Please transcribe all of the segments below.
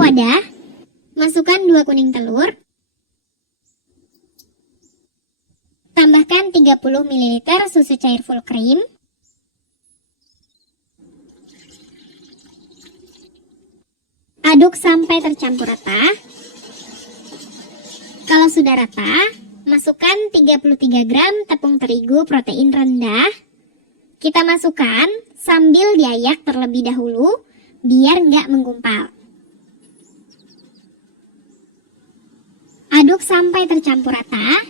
wadah, masukkan 2 kuning telur, tambahkan 30 ml susu cair full cream, aduk sampai tercampur rata. Kalau sudah rata, masukkan 33 gram tepung terigu protein rendah. Kita masukkan sambil diayak terlebih dahulu, biar nggak menggumpal. Aduk sampai tercampur rata.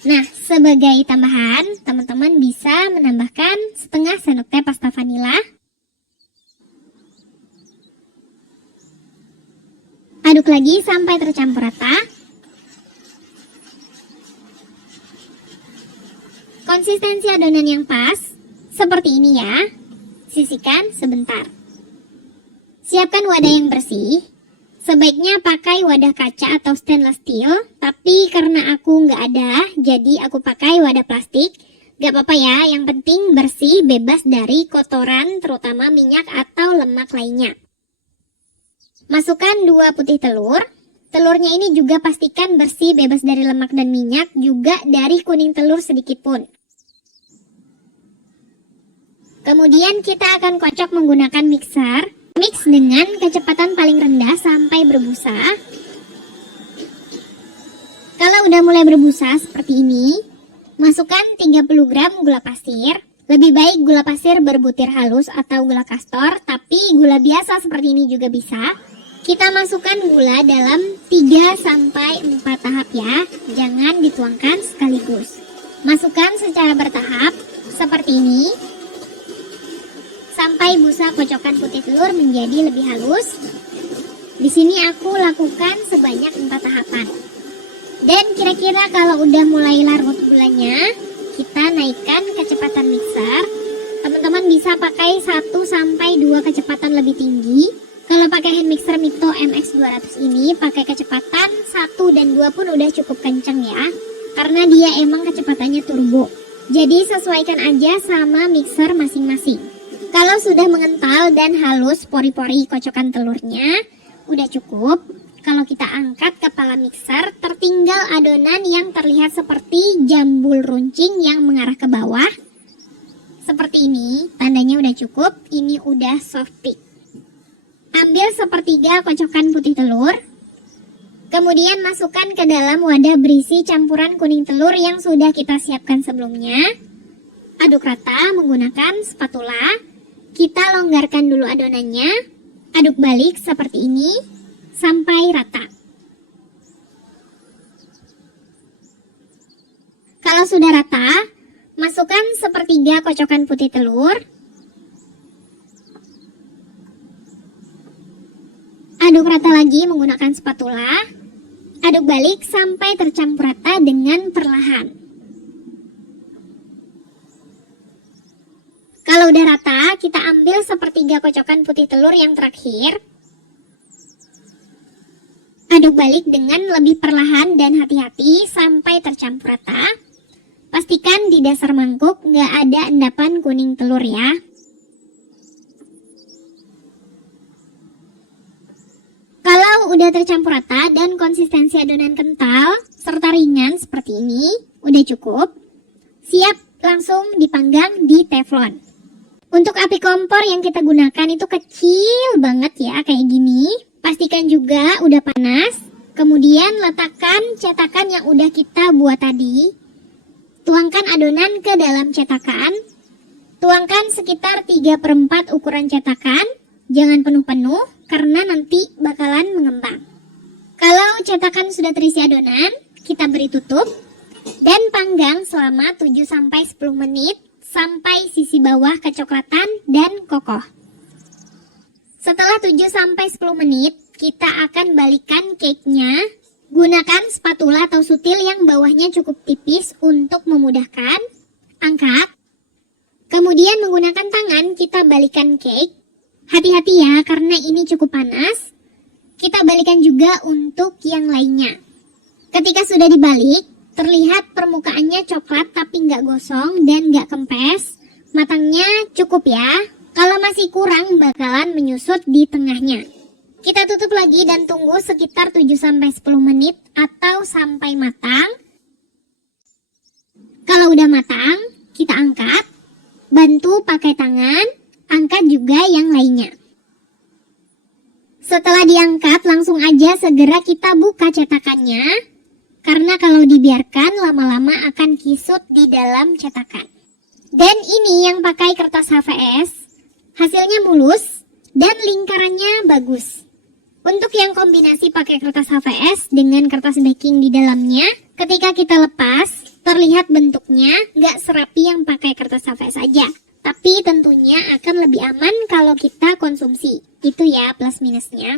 Nah, sebagai tambahan, teman-teman bisa menambahkan setengah sendok teh pasta vanila. Aduk lagi sampai tercampur rata. Konsistensi adonan yang pas, seperti ini ya. Sisihkan sebentar. Siapkan wadah yang bersih. Sebaiknya pakai wadah kaca atau stainless steel, tapi karena aku nggak ada, jadi aku pakai wadah plastik. Gak apa-apa ya, yang penting bersih, bebas dari kotoran, terutama minyak atau lemak lainnya. Masukkan 2 putih telur. Telurnya ini juga pastikan bersih, bebas dari lemak dan minyak, juga dari kuning telur sedikit pun. Kemudian kita akan kocok menggunakan mixer. Mix dengan kecepatan paling rendah sampai berbusa. Kalau udah mulai berbusa seperti ini, masukkan 30 gram gula pasir. Lebih baik gula pasir berbutir halus atau gula kastor, tapi gula biasa seperti ini juga bisa. Kita masukkan gula dalam 3-4 tahap ya, jangan dituangkan sekaligus. Masukkan secara bertahap, seperti ini. Sampai busa kocokan putih telur menjadi lebih halus. Di sini aku lakukan sebanyak 4 tahapan. Dan kira-kira kalau udah mulai larut gulanya, kita naikkan kecepatan mixer. Teman-teman bisa pakai 1-2 kecepatan lebih tinggi. Kalau pakai hand mixer Mito MX200 ini, pakai kecepatan 1 dan 2 pun udah cukup kenceng ya. Karena dia emang kecepatannya turbo. Jadi sesuaikan aja sama mixer masing-masing. Kalau sudah mengental dan halus pori-pori kocokan telurnya, udah cukup. Kalau kita angkat kepala mixer, tertinggal adonan yang terlihat seperti jambul runcing yang mengarah ke bawah. Seperti ini, tandanya udah cukup, ini udah soft peak. Ambil sepertiga kocokan putih telur. Kemudian masukkan ke dalam wadah berisi campuran kuning telur yang sudah kita siapkan sebelumnya. Aduk rata menggunakan spatula. Kita longgarkan dulu adonannya. Aduk balik seperti ini sampai rata. Kalau sudah rata, masukkan sepertiga kocokan putih telur. Aduk rata lagi menggunakan spatula. Aduk balik sampai tercampur rata dengan perlahan. Kalau udah rata, kita ambil sepertiga kocokan putih telur yang terakhir. Aduk balik dengan lebih perlahan dan hati-hati sampai tercampur rata. Pastikan di dasar mangkuk nggak ada endapan kuning telur ya. Kalau udah tercampur rata dan konsistensi adonan kental serta ringan seperti ini, udah cukup. Siap langsung dipanggang di teflon. Untuk api kompor yang kita gunakan itu kecil banget ya, kayak gini. Pastikan juga udah panas. Kemudian letakkan cetakan yang udah kita buat tadi. Tuangkan adonan ke dalam cetakan. Tuangkan sekitar 3/4 ukuran cetakan. Jangan penuh-penuh karena nanti bakalan mengembang. Kalau cetakan sudah terisi adonan, kita beri tutup dan panggang selama 7-10 menit sampai sisi bawah kecoklatan dan kokoh. Setelah 7-10 menit, kita akan balikan cake-nya. Gunakan spatula atau sutil yang bawahnya cukup tipis untuk memudahkan. Angkat. Kemudian menggunakan tangan kita balikan cake. Hati-hati ya, karena ini cukup panas. Kita balikan juga untuk yang lainnya. Ketika sudah dibalik, terlihat permukaannya coklat tapi nggak gosong dan nggak kempes. Matangnya cukup ya. Kalau masih kurang, bakalan menyusut di tengahnya. Kita tutup lagi dan tunggu sekitar 7-10 menit atau sampai matang. Kalau udah matang, kita angkat. Bantu pakai tangan, angkat juga yang lainnya. Setelah diangkat, langsung aja segera kita buka cetakannya. Karena kalau dibiarkan, lama-lama akan kisut di dalam cetakan. Dan ini yang pakai kertas HVS, hasilnya mulus dan lingkarannya bagus. Untuk yang kombinasi pakai kertas HVS dengan kertas baking di dalamnya, ketika kita lepas, terlihat bentuknya nggak serapi yang pakai kertas HVS saja. Tapi tentunya akan lebih aman kalau kita konsumsi. Itu ya plus minusnya.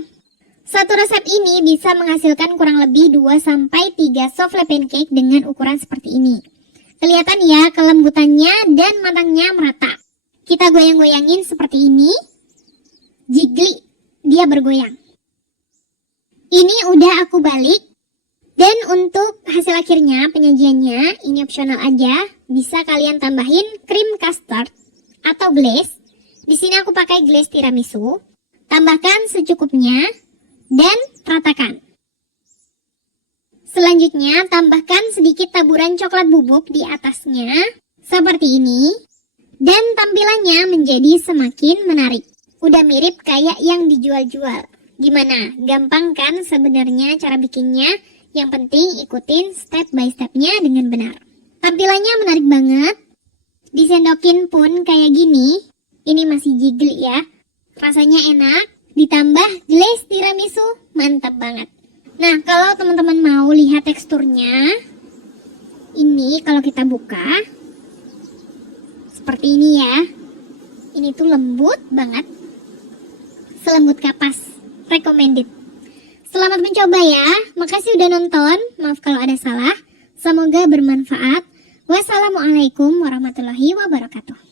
Satu resep ini bisa menghasilkan kurang lebih 2-3 souffle pancake dengan ukuran seperti ini. Kelihatan ya kelembutannya dan matangnya merata. Kita goyang-goyangin seperti ini. Jiggly, dia bergoyang. Ini udah aku balik. Dan untuk hasil akhirnya, penyajiannya, ini opsional aja. Bisa kalian tambahin krim custard atau glaze. Di sini aku pakai glaze tiramisu. Tambahkan secukupnya dan ratakan. Selanjutnya, tambahkan sedikit taburan coklat bubuk di atasnya, seperti ini. Dan tampilannya menjadi semakin menarik. Udah mirip kayak yang dijual-jual. Gimana? Gampang kan sebenarnya cara bikinnya? Yang penting ikutin step by stepnya dengan benar. Tampilannya menarik banget. Disendokin pun kayak gini. Ini masih jiggly ya. Rasanya enak. Ditambah glaze tiramisu. Mantap banget. Nah, kalau teman-teman mau lihat teksturnya, ini kalau kita buka seperti ini ya. Ini tuh lembut banget. Selembut kapas. Recommended. Selamat mencoba ya. Makasih udah nonton. Maaf kalau ada salah. Semoga bermanfaat. Wassalamualaikum warahmatullahi wabarakatuh.